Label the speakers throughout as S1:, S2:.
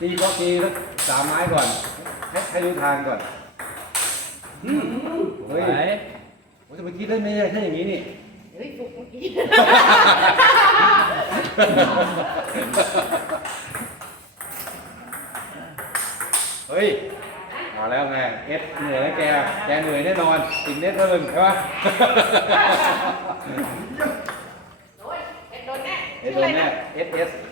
S1: ตีก็ตีสักสามไม้ก่อน ให้ให้รู้ทางก่อนอืมเฮ้ย
S2: ไหน
S1: โอ้ยแต่เมื่อกี้เล่นไม่ได้แค่อย่างนี้นี่
S3: เฮ้ยฟุกเมื่อกี้
S1: เฮ้ยมาแล้วไงเอสเหนื่อยแล้วแก แกเหนื่อยแน่นอนติดเน็ตเท่านึงใช่ปะ
S3: โอ้ยเอ็ดโดนแน่
S1: เอสโดนแน่เอสเอส
S3: ฮะ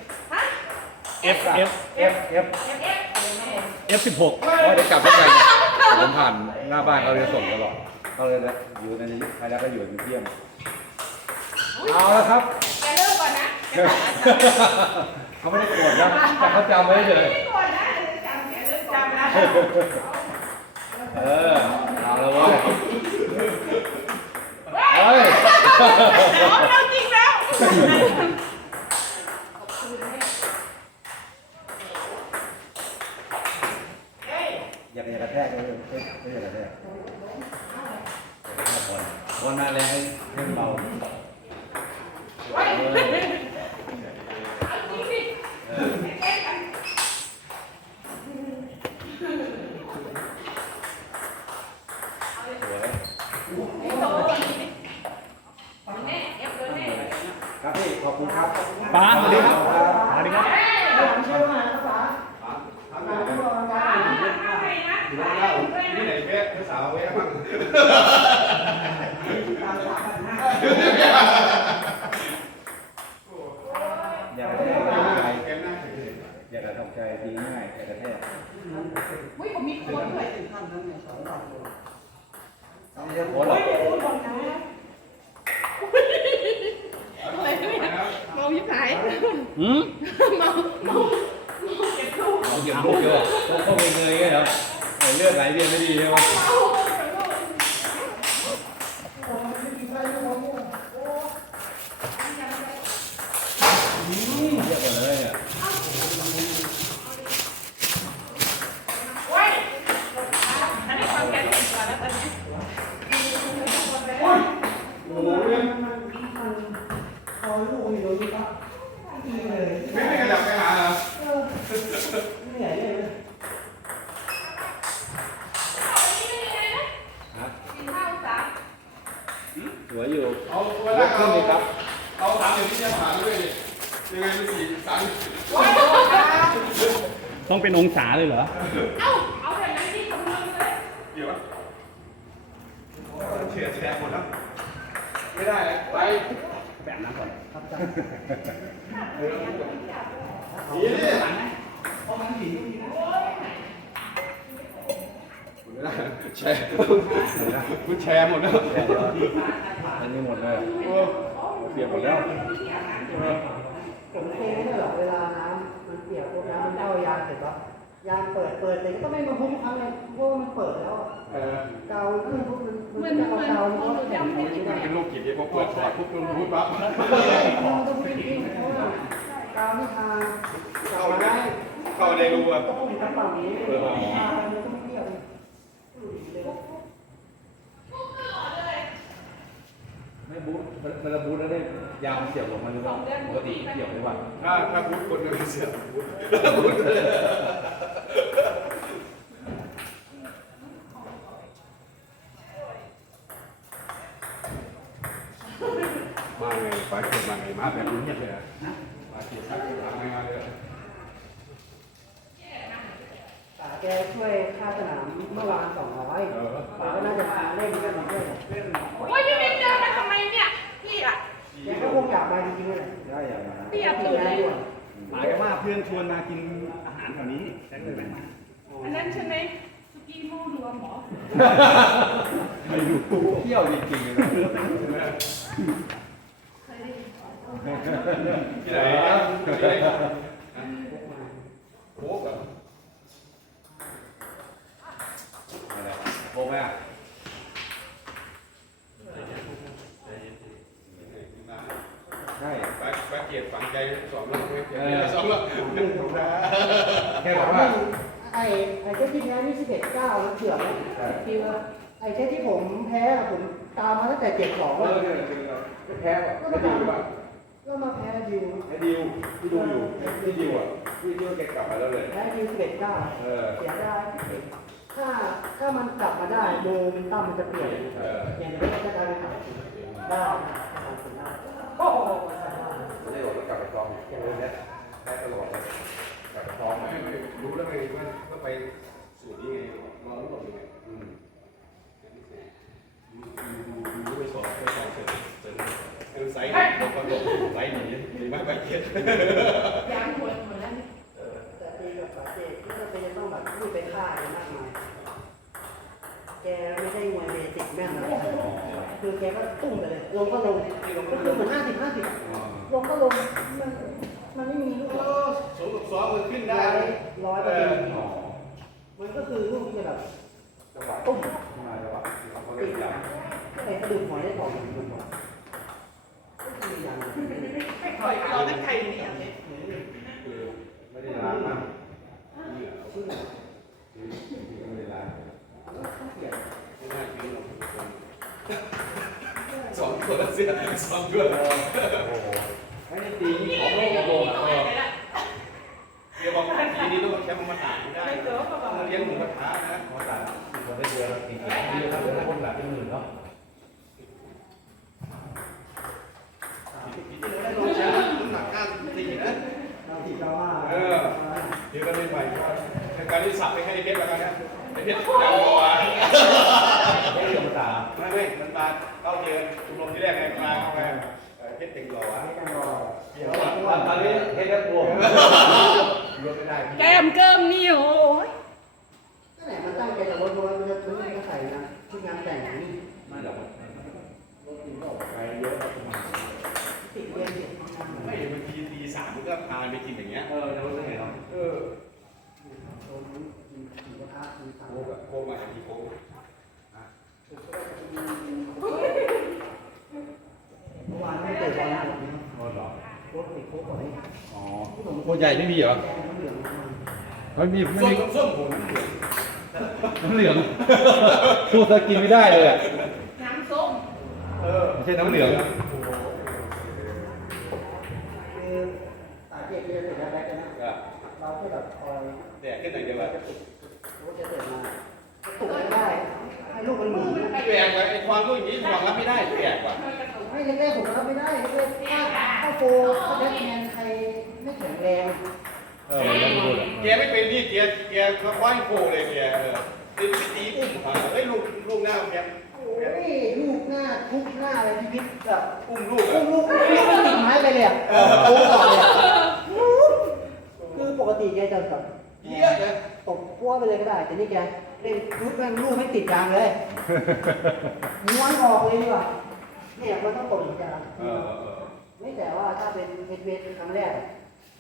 S2: F F
S1: F F
S3: เอฟเอฟ
S2: F สิบหก
S1: โอ้ยเดี๋ยวกลับแล้วกันผมผ่านหน้าบ้านเขาเลยส่งตลอดเขาเลยนะอยู่ในนี้ใครแล้วก็อยู่ในเที่ยงเอาแล้วครับ
S3: แกเลิกก่อนนะแกก่อนนะ
S1: เขาไม่ได้โกรธนะแต่เขาจำไว้เฉย
S3: ไม่ก่อนะเดี๋ยวจำแกเลิกจำนะ
S1: เออเอาแล้วเว้ยเฮ้ย
S3: เอเราจริงแล้ว
S1: อย่าไปกระแทกเลยไม่ไม่อย่ากระแทกอย่ากระแทกบอลบอลมาแรงให้ให้มันเบา
S3: เว้ย
S1: เออ
S3: เอาจริงดิ
S1: เออ
S3: แกกัน
S1: สวย
S3: ไม่โดนแน่เอฟโดนแน่
S1: ครับพี่ขอบคุณครับ
S2: ป้าสวัสดีครับสวัสดีครับ
S3: อะไรนะถ่ายด้วย
S4: ที่ไหน
S3: นะ
S4: เป๊ะภาษาเว้ยบ้าง
S1: อย่ากระแทกอย่ากระแก
S4: เกมหน้า
S1: อย่ากระทำใจดีง่ายอย่กระแทก
S3: อุ้ยผมมีโค้ดด้วย
S1: ไม่ใช่โค้ดหรอก
S3: อะไรเนี่ยเมายิบหาย
S2: อืม
S3: เมาเมาเมาเก็บลูก
S1: เอาเหยียบลูกเยอะต้องเข้าไปเงยไงเหรอ เออเลือดไหลเวียนไม่ดีใช่ไหม
S3: เมาเเยี่
S1: ยมเลยเนี่ย
S3: ว้ยอันนี้ความแข็งแกร่งกว่าแล้วตอนนี้
S4: โอ้โหเนี่ยไม่ไม่กระดับไปหาเหรอ
S3: ส
S1: วยอยู่
S4: เอาเว
S1: ย
S4: ลาก
S1: ขึ้
S4: เอา
S1: นเลยครับ
S4: เอาสามเดือนที่จะผ่านด้วยดิยังไงไม่สี่สาม
S2: ต้องเป็นองศาเลยเหรอ
S3: เอ้า เอาแบบนั้นที่คำนวณเลย
S4: เดี๋ยวเฉียดแชร์หมดแล้วไม่ได้แล้วไป
S2: แปะน้ำก่อน
S4: นี่ดิไม่ได้แชร์คุณแชร์หมดแล้ว
S1: แค่เดียว อันนี้หมดเลย
S4: โอ้
S1: เปลี่ยนหมดแล้ว
S5: ผมเทไม่ได้หรอกเวลาน้ำมันเปียกพวกน้ำมันเข้ายางเสร็จแล้วยางเปิดเปิดแต่ก็ไม่มาพุ่งครั้งเลยเพราะว่ามันเปิดแล้วอะ
S4: เออ
S5: เกาขึ้นปุ๊บมันมันจะเอาเกามันก็แข็งไม่ได้
S4: เป็นโรคจิตที่พอเปิดแผลปุ๊บมันพูดปั๊บ
S5: มันต้องวิ่งวิ่งเพราะว่าเกาที่ทา
S4: เข้าได้เข้าในรูอะ
S5: ต้องมีกระเป๋านี้ทา มันต้องเกี่ยว
S1: ไม่บูทมันระบูทแล้วได้ยางมันเสียบลงมาหรือเปล่าปกติเสียบหรือเปล่า
S4: ถ้าถ้าพูดคนก็เสียมาไงปลาเขียดมาไงมาแบบนี้เงียบเลยอะปลาเขียดมาไงมาเลย
S5: ตาแกช่วยค่าสนามเมื่อวานสองร้อยปาก็น่าจะพาเล่นกันด้วย
S3: โอ้ย เที่ย
S2: ว
S1: จริงๆเลยนะ
S4: ที่ไหนที่ไหนโอ้แบบ
S1: อะไรโบกไหมอะใช่
S4: ปลาปลาเขียดฝังใจสองรอบสองรอบ
S1: แค่บอกว่า
S5: ไอ้ไอ้เจ้าที่แพ้นี่สิบเอ็ดเก้าแล้วเกือบแล้วคือไอ้เจ้าที่ผมแพ้อะผมตามมาตั้งแต่เจ็ดสอง
S1: เอ
S5: เล
S1: อยเนี่ยคือแพ้แบบไม่ดีหรอเปล่า
S5: แล้วมาแพ้ดิว
S1: ไอ้ดิวที่ดูอยู่ที่ดิวอะที่ดิวแกกลับมาแล้วเลย
S5: แพ้ดิวสิบเอ็ดเก้า
S1: เออ
S5: เสียได้ถ้าถ้ามันกลับมาได้โมเมนตัมมันจะเปลี่ยน
S1: เออ
S5: เปลี่ยนไปจะกลายเป็นหายได้
S3: โอ้โห
S1: ไม่ได้บอกว่ากลับไปซ้อมแค่เนี้ยแค่ตลอดเลยกลับไปซ้อม
S4: ไม่ไม่ รู้แล้วไงว่า ไปสูตรนี้ไงรอรู้หมดเลยไง
S1: อืม
S4: ดูดูไปสอนไปสอนเสร็จเสร็จคือไซส์ลงกระโดดไซส์นีหนีมากไปเกียร
S3: ยางหัวหมดแล้ว
S5: แต่ตีกับปาเจกไม่จำเป็นจะต้องแบบพูดไปฆ่าอะไรมากมายแกไม่ได้มวยเบสิกแม่นอะคือแกก็ตุ้มไปเลยลงก็ลงก็คือเหมือนห้าสิบห้าสิบลงก็ลงมันมันไม่มีลูก
S4: โอ้สูงกับซ้อมมันขึ้นได้
S5: ร้อยเปอร์เซ็นต์ ก็คือลูกที่แบบ
S1: จังหวะ
S5: ตุ้ม
S1: มาจังหวะเขา
S5: ติ
S1: เล่
S5: ด
S1: น
S5: กั
S1: จั
S5: นก็เลยกระดูกหอยได้ก่อนกระดูกหอยก็คืออย่างนั้น
S3: ไม่ค่อยรอตั้งใจนี่อย่างนี้
S4: คือ
S1: ไม่ได้ล้างมาก
S4: นี่
S5: ชื่อ
S1: ไม่ได้ล้าง
S5: เกียรติ
S4: ไม่น่ากินหรอกสองตัวเสียสองตัว
S1: ครับคนหลับเป็นหมื่นเนาะ
S5: เอ
S4: อเดี๋ยวก็ไม่ไหวในการที่สับไปให้เพชรแล้วกันนะไอ้เพชรดังกว่า
S1: ไม่ได้มาตา
S4: ไม่ไม่มันมาเข้าเดือนชุมนุมที่แรกไงมาเข้าไปเพชรเต็งหล่อวะ
S5: ไม่กันรอ
S1: เดี๋ยวตอนนี้เฮ็ดแล้วกลัวรถไม่ได้
S3: แก้มเกิมนี่โอ้
S5: ที่งานแต่งนี่
S1: ไม่หรอก
S5: รถติดก็ออก
S1: ไปเยอะ
S5: ติดเรียนติดทำงาน
S4: ไม่บางทีตีสามมันก็พาไปกินอย่างเงี้ย
S1: เออจะรู้สึกไงเนาะ
S4: เออ
S5: โดนกินหมูกระทะกินสาม
S4: โค้กอะโค้กมาทีโค้ก
S5: เมื่อวานไม่เตะบอลนะแบบนี้
S1: โอ้หรอ
S5: รถติดโค้กก่อนนี่
S1: อ๋อคนใหญ่ไม่มีเหรอ
S5: แดงน้ำเหลืองมา
S1: ไม่มีไม่
S4: ส้ม
S1: มี
S4: ส้มผมเหลือง
S1: น้ำเหลืองพูดซะกินไม่ได้เลยอะ
S3: น้ำส้ม
S4: เออ
S1: ไม่ใช่น้ำเหลือง
S5: คือสาเจ็บเรียนเสร็จแล้วแบ็คนะ
S4: ก็
S5: เราแค่แบบคอย
S4: แดกขึ้นหน่อยเดียวอะ
S5: รู้จะเสร็จมาตุกไม่ได้ ให้ลูกมันหมุน
S4: แปลกว่ะไอ้ความรู้อย่างนี้ความรับไม่ได้แปลกว่ะ
S5: ไม่แรกๆผมรับไม่ได้แรกๆถ้าถ้าโฟถ้าแบ็คแมนใครไม่แข็งแรง
S1: เออ แล้วพูดอะ
S4: แกไม่เป็นนี่แกแกก็คว้านโกเลยแกเออตีตีอุ้มมาเฮ้ยลูกลูกหน้าแก
S5: โอ้ยลูกหน้าทุกหน้าอะไรพิพิธแบบ
S4: อุ้มลูก
S5: ลู
S4: อะ
S5: กลูกลูกติดไม้ไปเลยอะโอ้ก่อนเลยคือปกติแกจะแบบ
S4: เยี่ยนะ
S5: ตบพัวไปเลยก็ได้แต่นี่แกเล่นลูกแม่งลูกไม่ติดยางเลยม้วนออกเลยดีกว่าเนี่ยมันต้องตบอีกจาน
S4: เออเออ
S5: ไม่แต่ว่าถ้าเป็นเวทเวทครั้งแรก